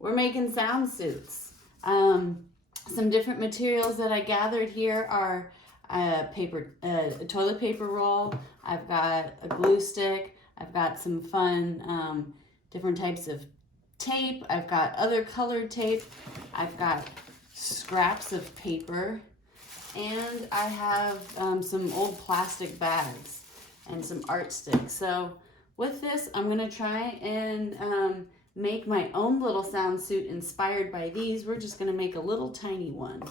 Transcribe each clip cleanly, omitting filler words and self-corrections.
we're making sound suits. Some different materials that I gathered here are a toilet paper roll. I've got a glue stick. I've got some fun different types of tape. I've got other colored tape. I've got scraps of paper. And I have some old plastic bags and some art sticks. So with this, I'm going to try and make my own little sound suit inspired by these. We're just going to make a little tiny one.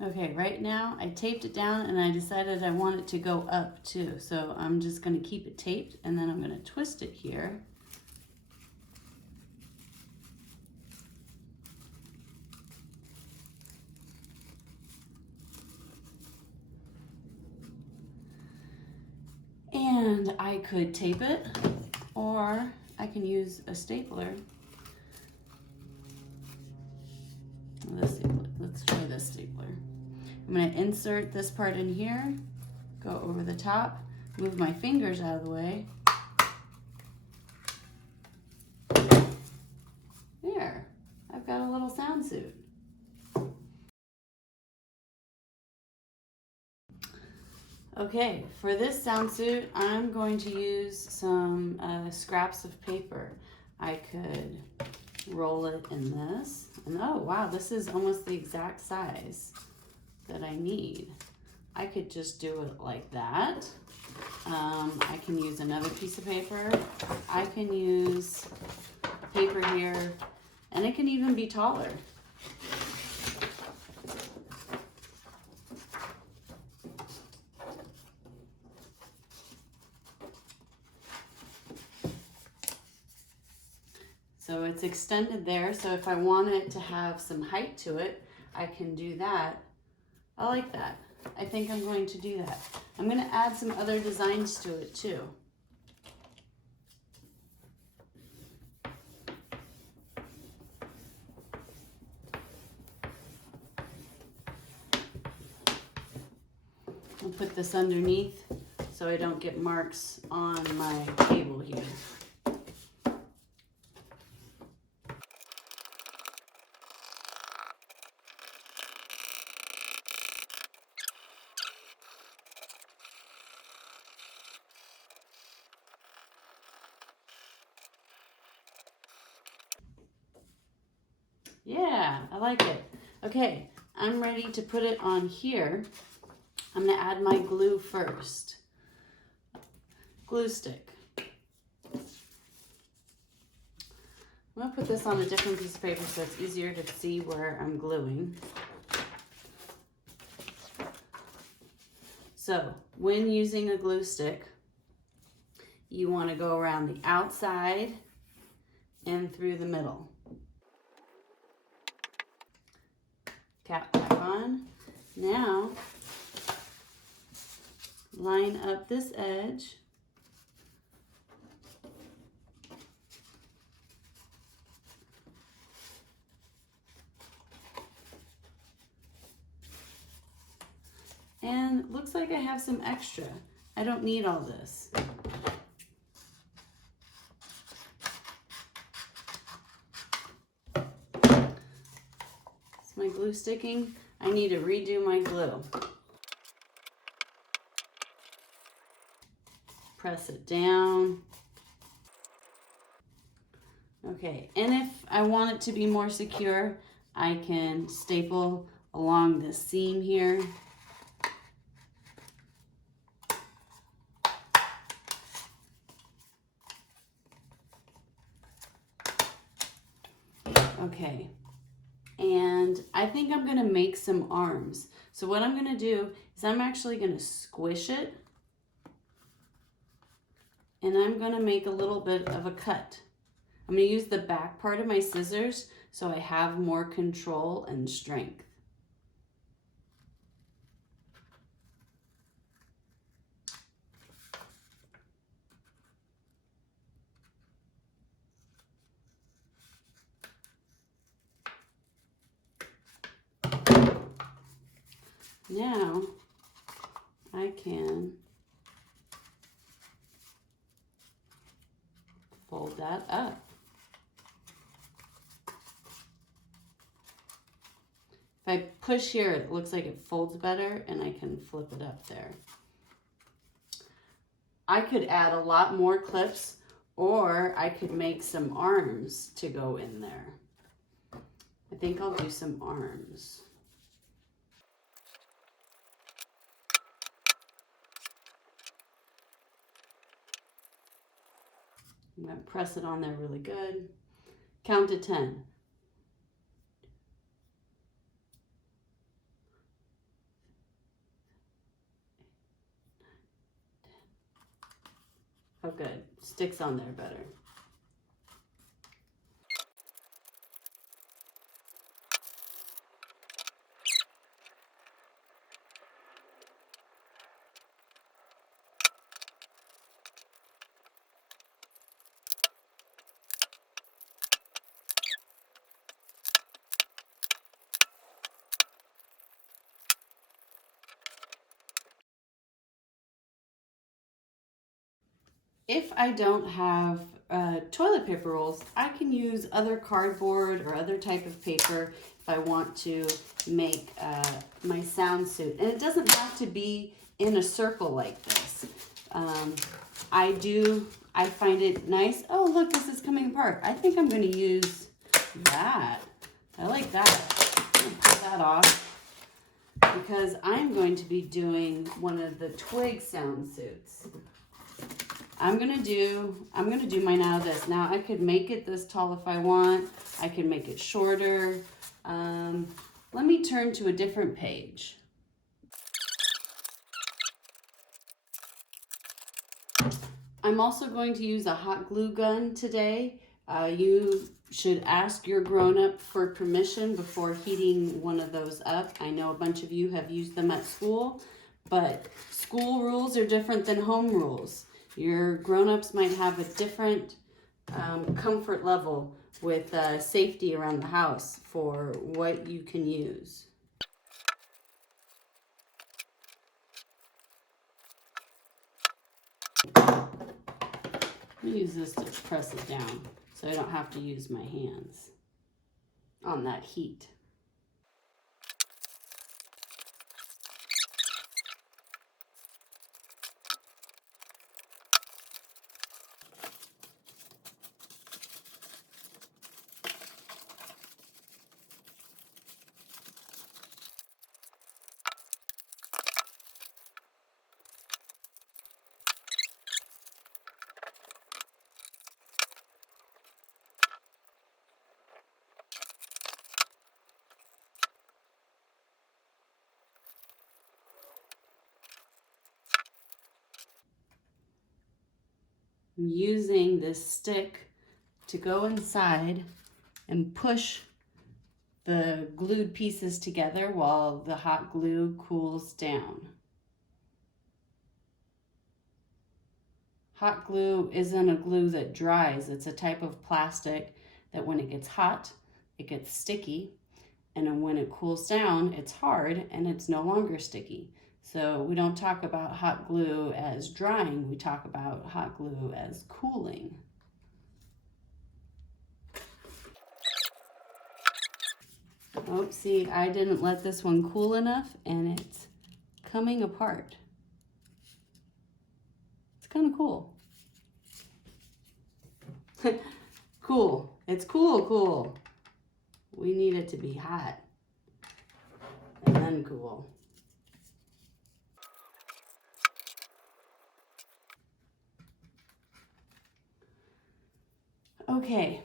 Okay, right now I taped it down and I decided I want it to go up too. So I'm just going to keep it taped and then I'm going to twist it here. And I could tape it, or I can use a stapler. Let's try this stapler. I'm going to insert this part in here, go over the top, move my fingers out of the way. There, I've got a little sound suit. Okay, for this sound suit, I'm going to use some scraps of paper. I could roll it in this. And oh wow, this is almost the exact size that I need. I could just do it like that. I can use another piece of paper. I can use paper here, and it can even be taller. So it's extended there, so if I want it to have some height to it, I can do that. I like that. I think I'm going to do that. I'm going to add some other designs to it too. I'll put this underneath so I don't get marks on my table here. Yeah, I like it. Okay, I'm ready to put it on here. I'm going to add my glue first. Glue stick. I'm going to put this on a different piece of paper so it's easier to see where I'm gluing. So, when using a glue stick, you want to go around the outside and through the middle. Cap back on. Now, line up this edge. And looks like I have some extra. I don't need all this. Is my glue sticking? I need to redo my glue. Press it down. Okay, and if I want it to be more secure, I can staple along this seam here. Okay, and I think I'm gonna make some arms. So what I'm gonna do is I'm actually gonna squish it, and I'm gonna make a little bit of a cut. I'm gonna use the back part of my scissors so I have more control and strength. Now I can fold that up. If I push here, it looks like it folds better, and I can flip it up there. I could add a lot more clips, or I could make some arms to go in there. I think I'll do some arms. I'm going to press it on there really good. Count to 10. Oh, good. Sticks on there better. If I don't have toilet paper rolls, I can use other cardboard or other type of paper if I want to make my sound suit. And it doesn't have to be in a circle like this. I find it nice. Oh, look, this is coming apart. I think I'm going to use that. I like that. I'm going to put that off because I'm going to be doing one of the twig sound suits. I'm gonna do mine out of this. Now I could make it this tall if I want. I could make it shorter. Let me turn to a different page. I'm also going to use a hot glue gun today. You should ask your grown-up for permission before heating one of those up. I know a bunch of you have used them at school, but school rules are different than home rules. Your grown-ups might have a different comfort level with safety around the house for what you can use. Let me use this to press it down so I don't have to use my hands on that heat. I'm using this stick to go inside and push the glued pieces together while the hot glue cools down. Hot glue isn't a glue that dries. It's a type of plastic that when it gets hot, it gets sticky, and then when it cools down, it's hard and it's no longer sticky. So we don't talk about hot glue as drying, we talk about hot glue as cooling. Oh, see, I didn't let this one cool enough and it's coming apart. It's kind of cool. Cool. It's cool. We need it to be hot. uncool. Okay,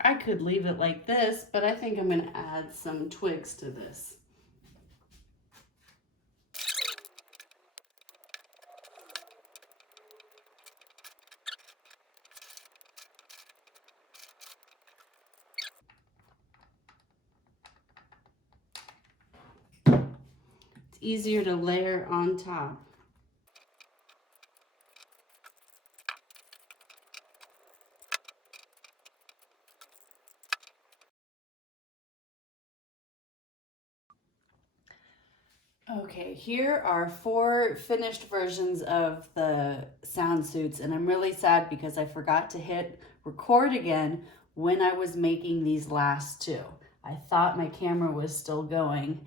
I could leave it like this, but I think I'm going to add some twigs to this. It's easier to layer on top. Okay, here are 4 finished versions of the sound suits, and I'm really sad because I forgot to hit record again when I was making these last 2. I thought my camera was still going,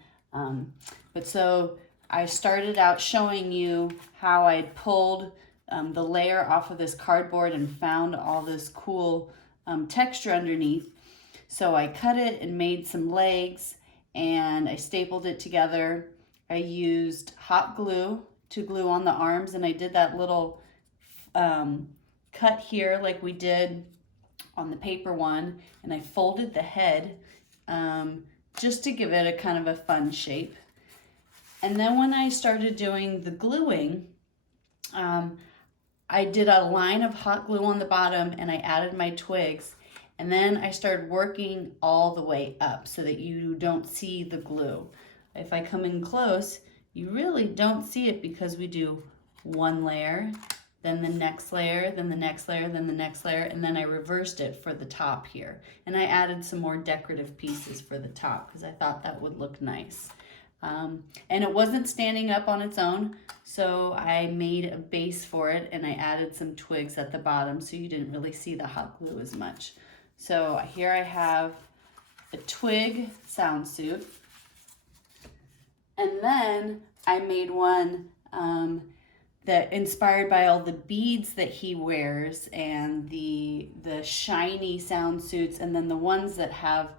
but so I started out showing you how I pulled the layer off of this cardboard and found all this cool texture underneath. So I cut it and made some legs, and I stapled it together. I used hot glue to glue on the arms, and I did that little cut here like we did on the paper one, and I folded the head just to give it a kind of a fun shape. And then when I started doing the gluing, I did a line of hot glue on the bottom, and I added my twigs, and then I started working all the way up so that you don't see the glue. If I come in close, you really don't see it because we do one layer, then the next layer, then the next layer, then the next layer, and then I reversed it for the top here. And I added some more decorative pieces for the top because I thought that would look nice. And it wasn't standing up on its own, so I made a base for it, and I added some twigs at the bottom so you didn't really see the hot glue as much. So here I have a twig sound suit. And then I made one that inspired by all the beads that he wears and the shiny sound suits, and then the ones that have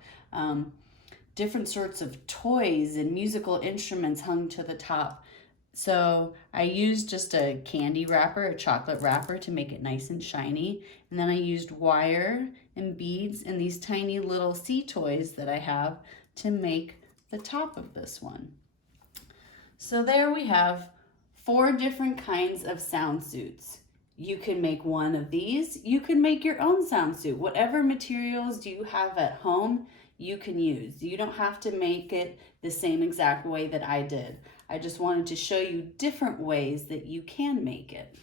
different sorts of toys and musical instruments hung to the top. So I used just a candy wrapper, a chocolate wrapper, to make it nice and shiny. And then I used wire and beads and these tiny little sea toys that I have to make the top of this one. So there we have 4 different kinds of sound suits. You can make one of these. You can make your own sound suit. Whatever materials you have at home, you can use. You don't have to make it the same exact way that I did. I just wanted to show you different ways that you can make it.